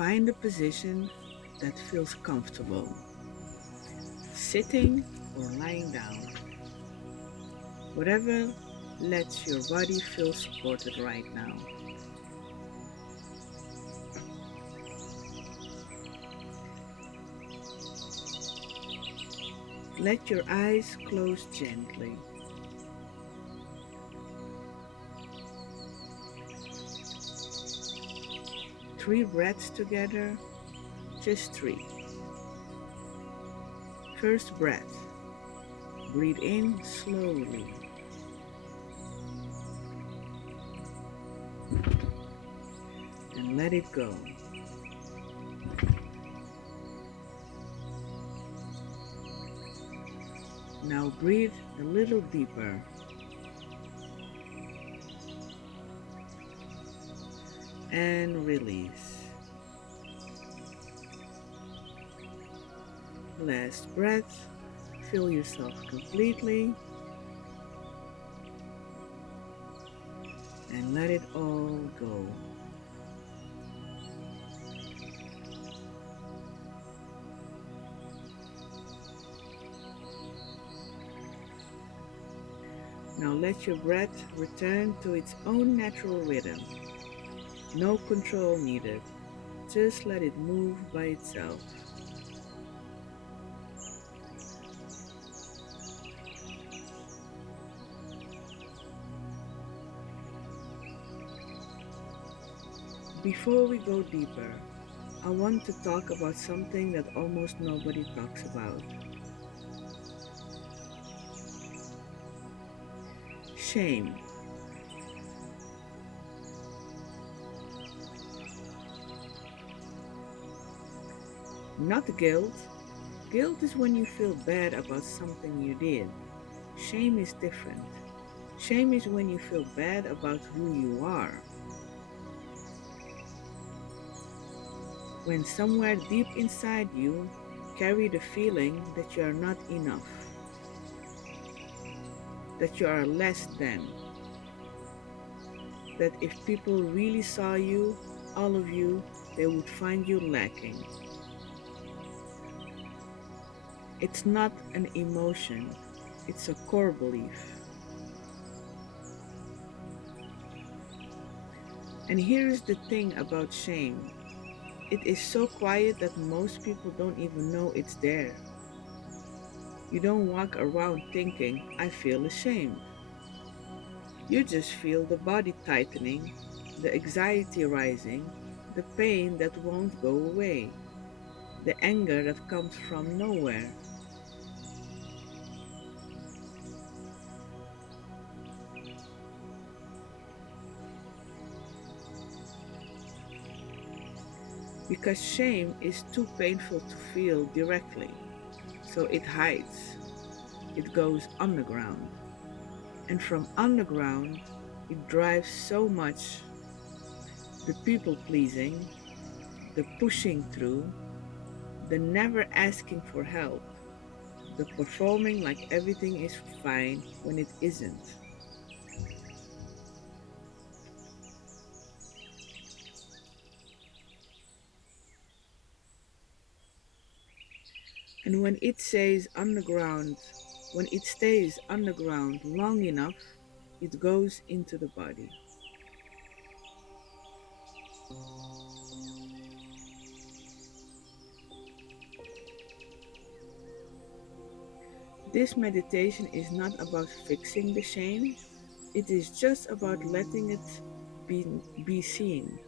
Find a position that feels comfortable, sitting or lying down, whatever lets your body feel supported right now. Let your eyes close gently. 3 breaths together, just 3. First breath, breathe in slowly and let it go. Now breathe a little deeper and release. Last breath, fill yourself completely and let it all go. Now let your breath return to its own natural rhythm. No control needed. Just let it move by itself. Before we go deeper, I want to talk about something that almost nobody talks about: shame. Not guilt. Guilt is when you feel bad about something you did. Shame is different. Shame is when you feel bad about who you are. When somewhere deep inside you carry the feeling that you are not enough, that you are less than, that if people really saw you, all of you, they would find you lacking. It's not an emotion, it's a core belief. And here's the thing about shame: it is so quiet that most people don't even know it's there. You don't walk around thinking, I feel ashamed. You just feel the body tightening, the anxiety rising, the pain that won't go away, the anger that comes from nowhere. Because shame is too painful to feel directly, so it hides, it goes underground. And from underground, it drives so much: the people pleasing, the pushing through, the never asking for help, the performing like everything is fine when it isn't. And when it stays underground long enough, it goes into the body. This meditation is not about fixing the shame, it is just about letting it be seen.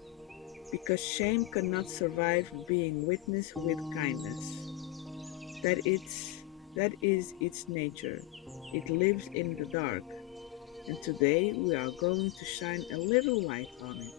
Because shame cannot survive being witnessed with kindness. That it's that is its nature. It lives in the dark, and today we are going to shine a little light on it.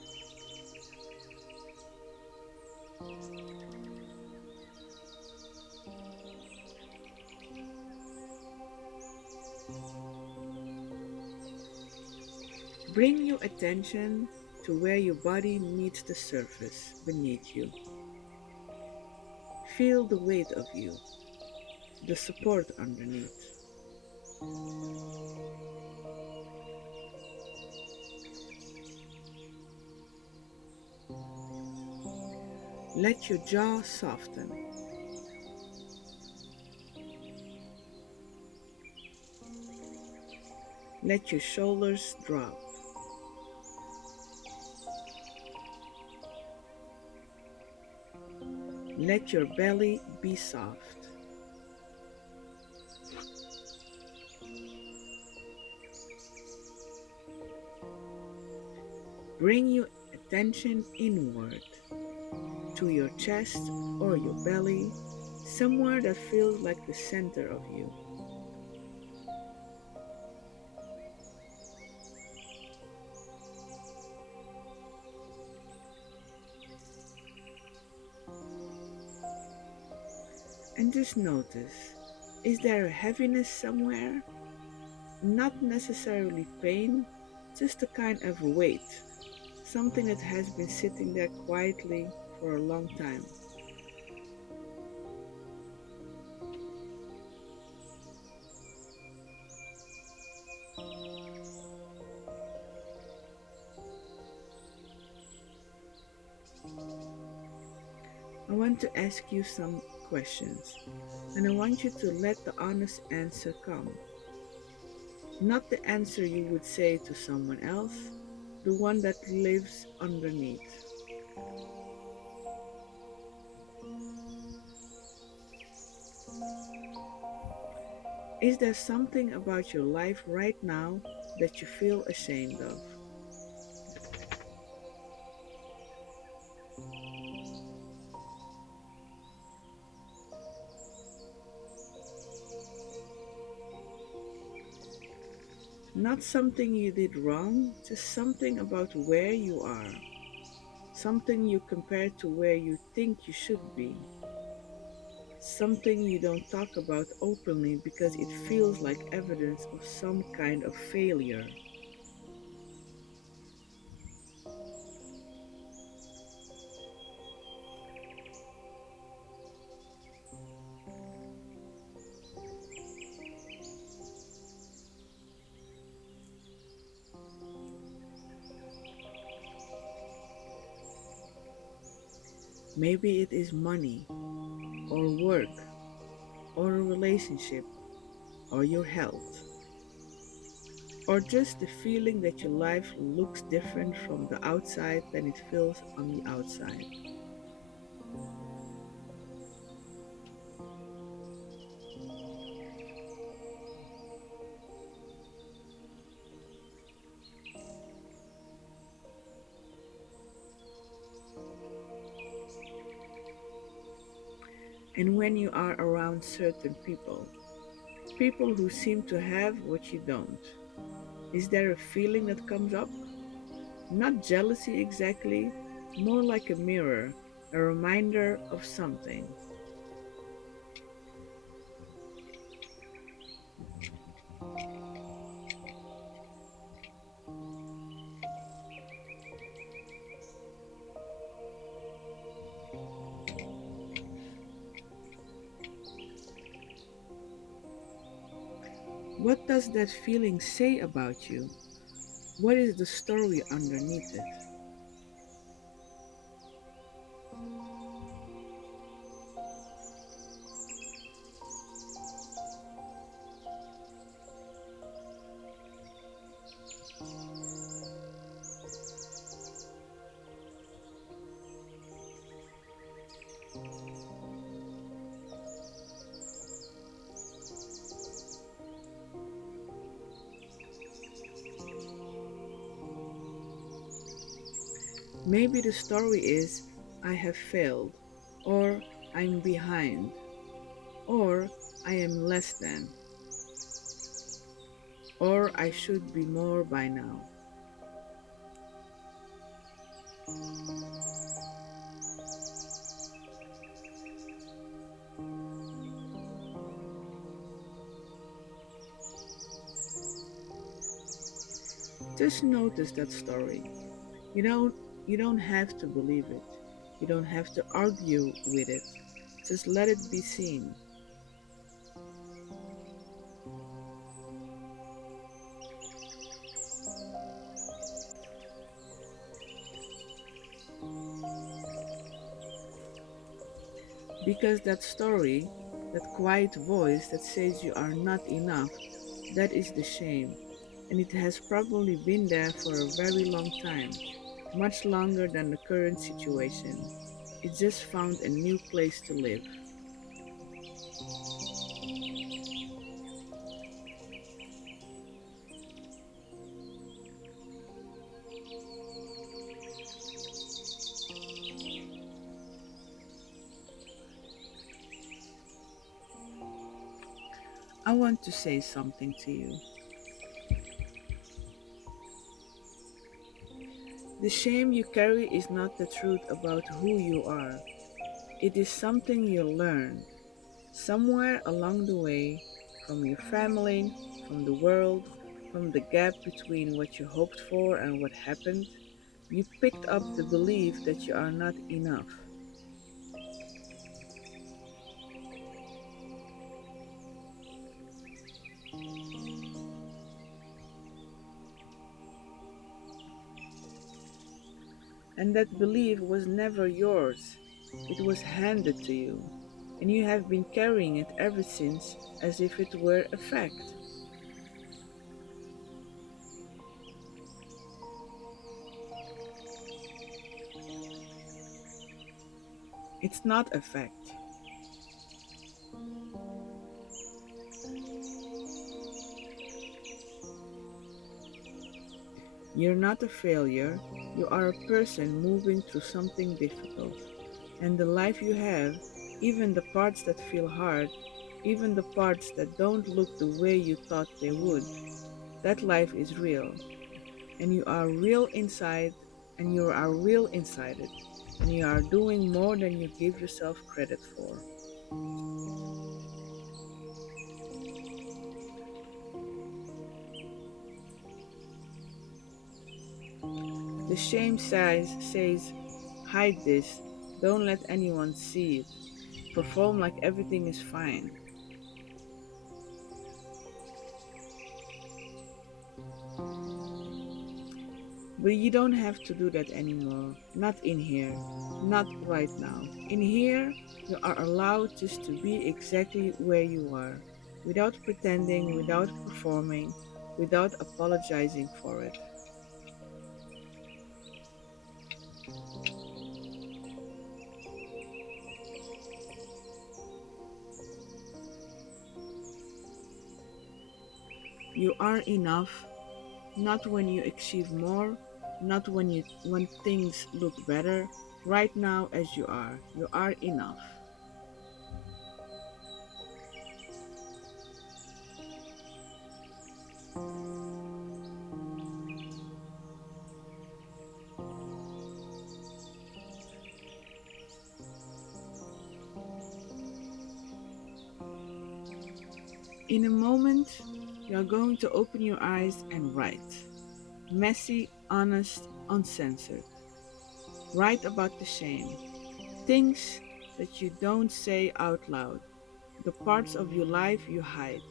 Bring your attention to where your body meets the surface beneath you. Feel the weight of you, the support underneath. Let your jaw soften. Let your shoulders drop. Let your belly be soft. Bring your attention inward to your chest or your belly, somewhere that feels like the center of you. And just notice, is there a heaviness somewhere? Not necessarily pain, just a kind of weight, something that has been sitting there quietly for a long time. I want to ask you some questions, and I want you to let the honest answer come. Not the answer you would say to someone else, the one that lives underneath. Is there something about your life right now that you feel ashamed of? Not something you did wrong, just something about where you are, something you compare to where you think you should be, something you don't talk about openly because it feels like evidence of some kind of failure. Maybe it is money, or work, or a relationship, or your health, or just the feeling that your life looks different from the outside than it feels on the outside. And when you are around certain people, people who seem to have what you don't, is there a feeling that comes up? Not jealousy exactly, more like a mirror, a reminder of something. What does that feeling say about you? What is the story underneath it? Maybe the story is I have failed, or I'm behind, or I am less than, or I should be more by now. Just notice that story. You don't you don't have to believe it. You don't have to argue with it. Just let it be seen. Because that story, that quiet voice that says you are not enough, that is the shame. And it has probably been there for a very long time, much longer than the current situation. It just found a new place to live. I want to say something to you. The shame you carry is not the truth about who you are. It is something you learned somewhere along the way, from your family, from the world, from the gap between what you hoped for and what happened. You picked up the belief that you are not enough. And that belief was never yours. It was handed to you. And you have been carrying it ever since as if it were a fact. It's not a fact. You're not a failure. You are a person moving through something difficult. And the life you have, even the parts that feel hard, even the parts that don't look the way you thought they would, that life is real. And you are real inside, and you are real inside it. And you are doing more than you give yourself credit for. The shame says, hide this, don't let anyone see it, perform like everything is fine. But you don't have to do that anymore. Not in here. Not right now. In here, you are allowed just to be exactly where you are, without pretending, without performing, without apologizing for it. You are enough, not when you achieve more, not when things look better. Right now as you are. You are enough. In a moment, you are going to open your eyes and write. Messy, honest, uncensored. Write about the shame. Things that you don't say out loud. The parts of your life you hide.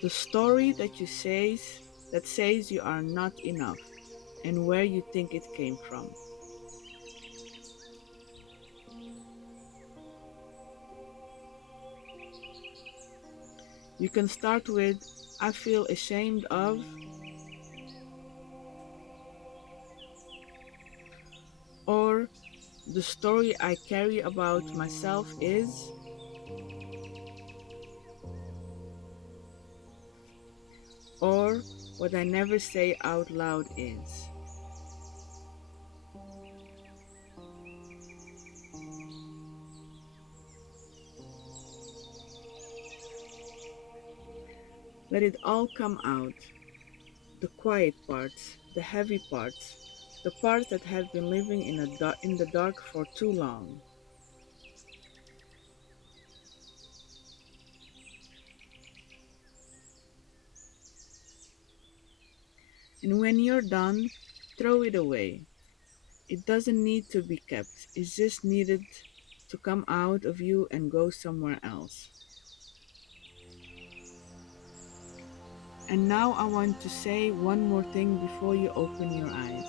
The story that says you are not enough and where you think it came from. You can start with I feel ashamed of, or the story I carry about myself is, or what I never say out loud is. Let it all come out. The quiet parts, the heavy parts, the parts that have been living in the dark for too long. And when you're done, throw it away. It doesn't need to be kept, it's just needed to come out of you and go somewhere else. And now I want to say one more thing before you open your eyes.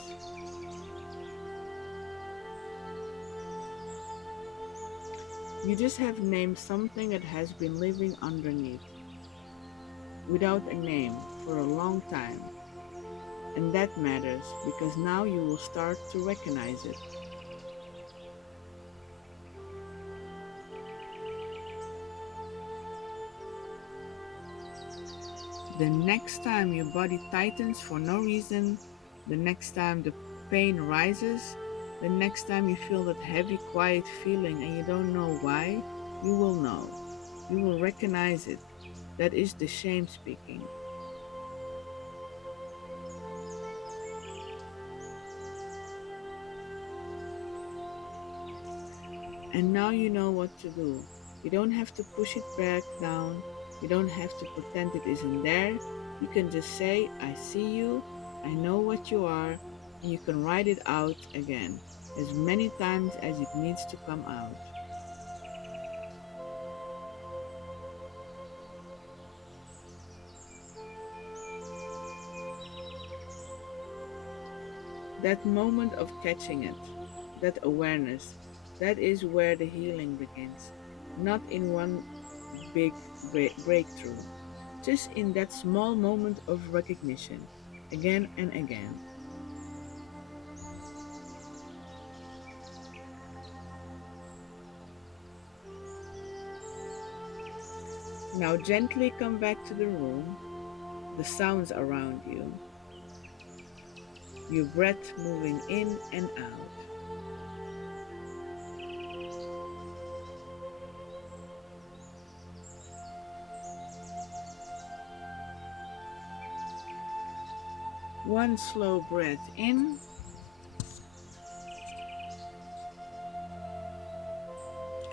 You just have named something that has been living underneath without a name for a long time. And that matters because now you will start to recognize it. The next time your body tightens for no reason, the next time the pain rises, the next time you feel that heavy, quiet feeling and you don't know why, you will know. You will recognize it. That is the shame speaking. And now you know what to do. You don't have to push it back down. You don't have to pretend it isn't there. You can just say, I see you, I know what you are, and you can write it out again as many times as it needs to come out. That moment of catching it, that awareness, that is where the healing begins. Not in one big breakthrough, just in that small moment of recognition, again and again. Now gently come back to the room, the sounds around you, your breath moving in and out. One slow breath in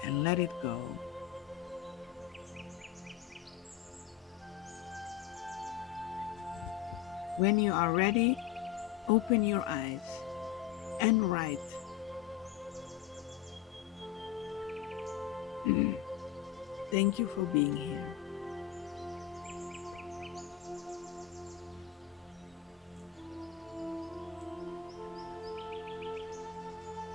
and let it go. When you are ready, open your eyes and write. Thank you for being here.